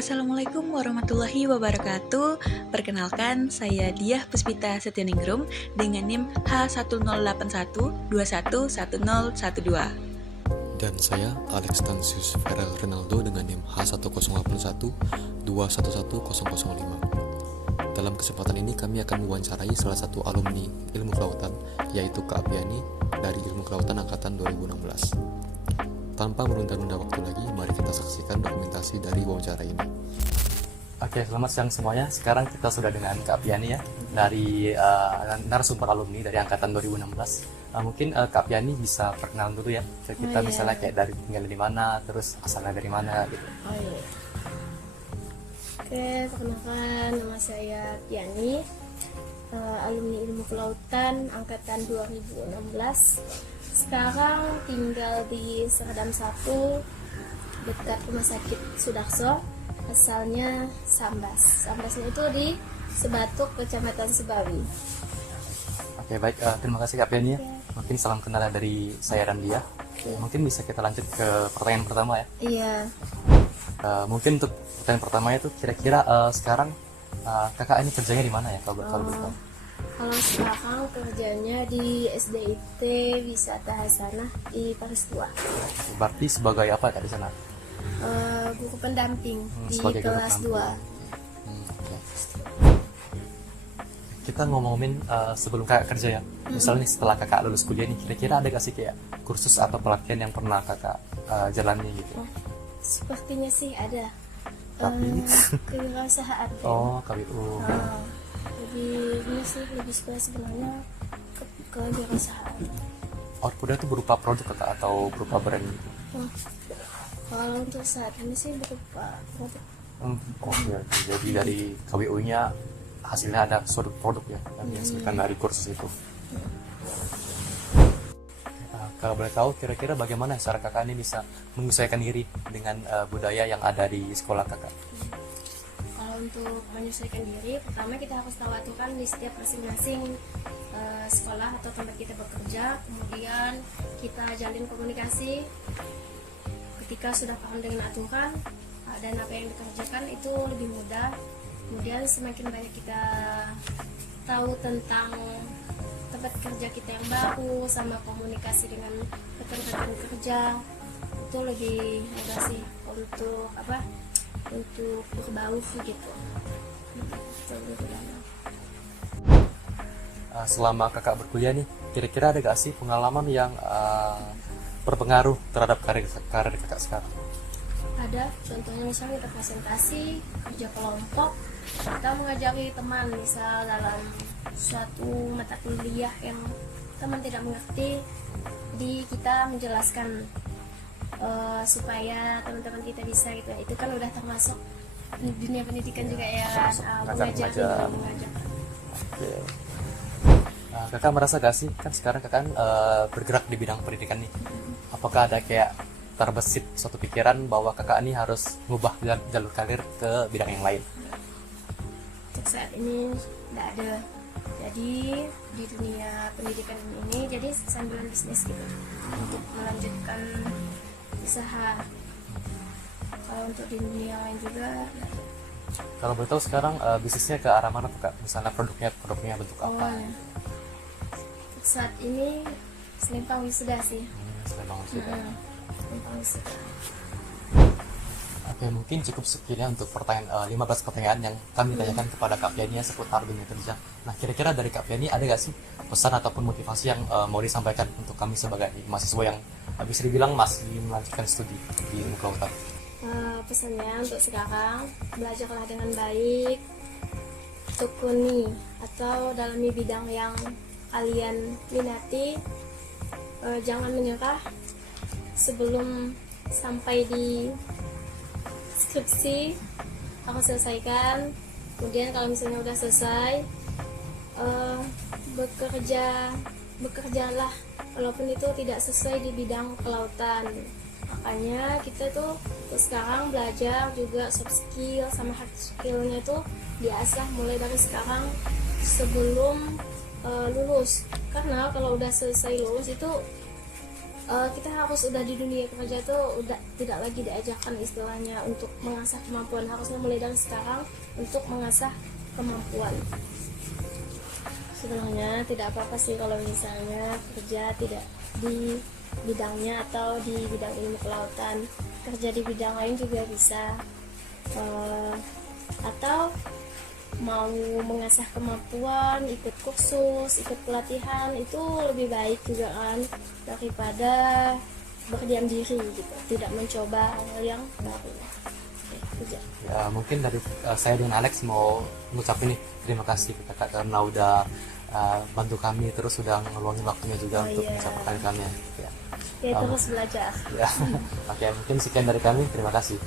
Assalamualaikum warahmatullahi wabarakatuh. Perkenalkan, saya Diah Puspita Setyaningrum dengan NIM H1081211012. Dan saya Alex Tansius Ferel Renaldo dengan NIM H108121111005. Dalam kesempatan ini kami akan mewawancarai salah satu alumni Ilmu Kelautan, yaitu Kak Apiani dari Ilmu Kelautan Angkatan 2016. Tanpa menunda-nunda waktu lagi, mari kita saksikan dokumentasi dari wawancara ini. Oke, selamat siang semuanya. Sekarang kita sudah dengan Kak Apiani ya, dari narasumber alumni dari Angkatan 2016. Mungkin Kak Apiani bisa perkenalan dulu ya ke kita, misalnya kayak dari tinggal di mana, terus asalnya dari mana gitu. Oh iya. Oke, perkenalkan, nama saya Piani, alumni Ilmu Kelautan Angkatan 2016. Sekarang tinggal di Seredam 1, dekat Rumah Sakit Sudarso. Asalnya Sambas. Sambasnya itu di Sebatuk, Kecamatan Sebawi. Oke, baik. Terima kasih Kak Apiani ya. Mungkin salam kenal dari saya dan dia. Mungkin bisa kita lanjut ke pertanyaan pertama ya. Iya. Mungkin untuk pertanyaan pertamanya itu kira-kira sekarang kakak ini kerjanya di mana ya kalau boleh tahu? Kalau sekarang kerjanya di SDIT Wisata Hasanah di Paris 2. Berarti sebagai apa Kak di sana? Guru pendamping di Sebagai guru kelas pendamping. 2. Oke. Kita ngomongin sebelum kakak kerja ya. Misalnya nih, setelah kakak lulus kuliah nih, kira-kira ada gak sih kayak kursus atau pelatihan yang pernah kakak jalani gitu? Sepertinya sih ada. Tapi Kewirausahaan. oh KBU. Lebih suka sebenarnya ke kewirausahaan. Outputnya itu berupa produk kakak atau berupa brand gitu? Kalau untuk saat ini sih berupa produk. Oke. Jadi dari KBU-nya hasilnya ada suatu produk ya yang dihasilkan dari kursus itu. Kalau boleh tahu kira-kira bagaimana cara kakak ini bisa menyesuaikan diri dengan budaya yang ada di sekolah kakak? Kalau untuk menyesuaikan diri, pertama kita harus tahu aturan di setiap masing-masing sekolah atau tempat kita bekerja. Kemudian kita jalin komunikasi. Ketika sudah paham dengan aturan dan apa yang dikerjakan, itu lebih mudah. Kemudian semakin banyak kita tahu tentang tempat kerja kita yang baru, sama komunikasi dengan rekan-rekan kerja, itu lebih mudah sih untuk berbaur gitu. Selama kakak berkuliah nih, kira-kira ada gak sih pengalaman yang berpengaruh terhadap karir kakak sekarang? Ada, contohnya misalnya kita presentasi, kerja kelompok, kita mengajari teman misal dalam suatu mata kuliah yang teman tidak mengerti, kita menjelaskan supaya teman-teman kita bisa gitu. Itu kan udah termasuk dunia pendidikan juga ya kan, mengajar. Oke. Kakak merasa gak sih, kan sekarang kakak bergerak di bidang pendidikan nih, apakah ada kayak terbesit suatu pikiran bahwa kakak ini harus mengubah jalur karir ke bidang yang lain? Untuk saat ini tidak ada. Jadi di dunia pendidikan ini jadi sambilan bisnis gitu untuk melanjutkan usaha. Kalau untuk di dunia lain juga nggak ada. Kalau boleh tahu sekarang bisnisnya ke arah mana tuh kak? Misalnya produknya bentuk apa? Untuk saat ini selempang wisuda sih. Selembang sudah. Selempang wisuda. Oke, mungkin cukup sekian untuk pertanyaan 15 pertanyaan yang kami tanyakan kepada Kak Piani seputar dunia kerja. Nah, kira-kira dari Kak Piani ada nggak sih pesan ataupun motivasi yang mau disampaikan untuk kami sebagai mahasiswa yang bisa dibilang masih melanjutkan studi di Ilmu Kelautan? Pesannya untuk sekarang, belajarlah dengan baik, tekuni atau dalami bidang yang kalian minati, jangan menyerah sebelum sampai di skripsi harus selesaikan. Kemudian kalau misalnya udah selesai, bekerjalah walaupun itu tidak sesuai di bidang kelautan. Makanya kita tuh sekarang belajar juga soft skill sama hard skillnya tuh diasah mulai dari sekarang sebelum lulus. Karena kalau udah selesai lulus itu kita harus udah di dunia kerja tuh udah tidak lagi diajarkan istilahnya untuk mengasah kemampuan, harusnya mulai dari sekarang untuk mengasah kemampuan. Sebenarnya tidak apa-apa sih kalau misalnya kerja tidak di bidangnya atau di bidang ilmu kelautan, kerja di bidang lain juga bisa. Atau mau mengasah kemampuan, ikut kursus, ikut pelatihan, itu lebih baik juga kan daripada berdiam diri gitu, tidak mencoba hal yang baru. Oke, Ya, mungkin dari saya dengan Alex mau ngucapin nih terima kasih ke kakak karena udah bantu kami, terus sudah ngeluangin waktunya juga untuk iya. menjawab pertanyaannya. Ya. ya terus belajar. Ya. Oke, mungkin sekian dari kami. Terima kasih.